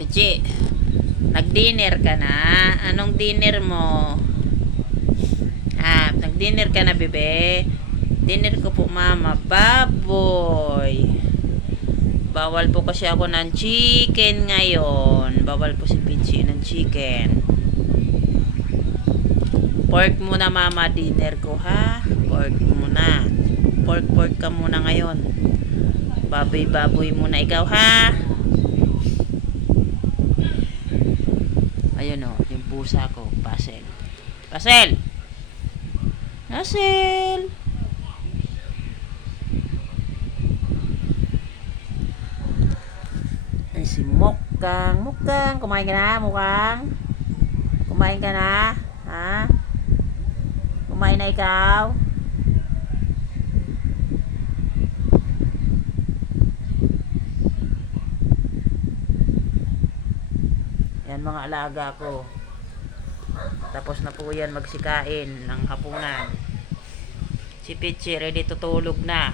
Pichi, nag-dinner ka na? Anong dinner mo? Nag-dinner ka na, bebe? Dinner ko po, mama. Baboy. Bawal po kasi ako ng chicken ngayon. Bawal po si Pichi ng chicken. Pork muna, mama, dinner ko, ha? Pork muna. Pork ka muna ngayon. Baboy muna ikaw, ha? Ayun o, yung pusa ko, Pasel. Pasel! Pasel! Ay, si Mukang. Mukang, kumain ka na, Mukang? Kumain ka na? Ha? Kumain na ikaw? Yan mga alaga ko. Tapos na po yan magsikain ng hapunan. Si Pichi ready tutulog na.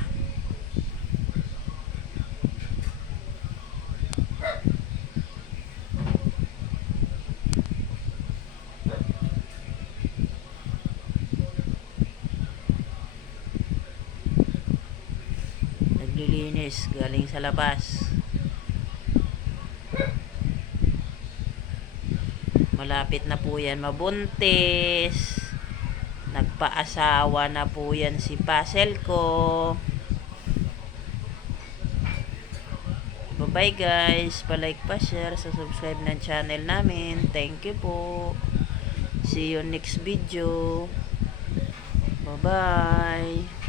Naglilinis galing sa labas. Malapit na po yan mabuntis. Nagpaasawa na po yan si Pasel ko. Bye guys, pa-like, pa-share, sa subscribe ng channel namin. Thank you po. See you next video. Bye bye.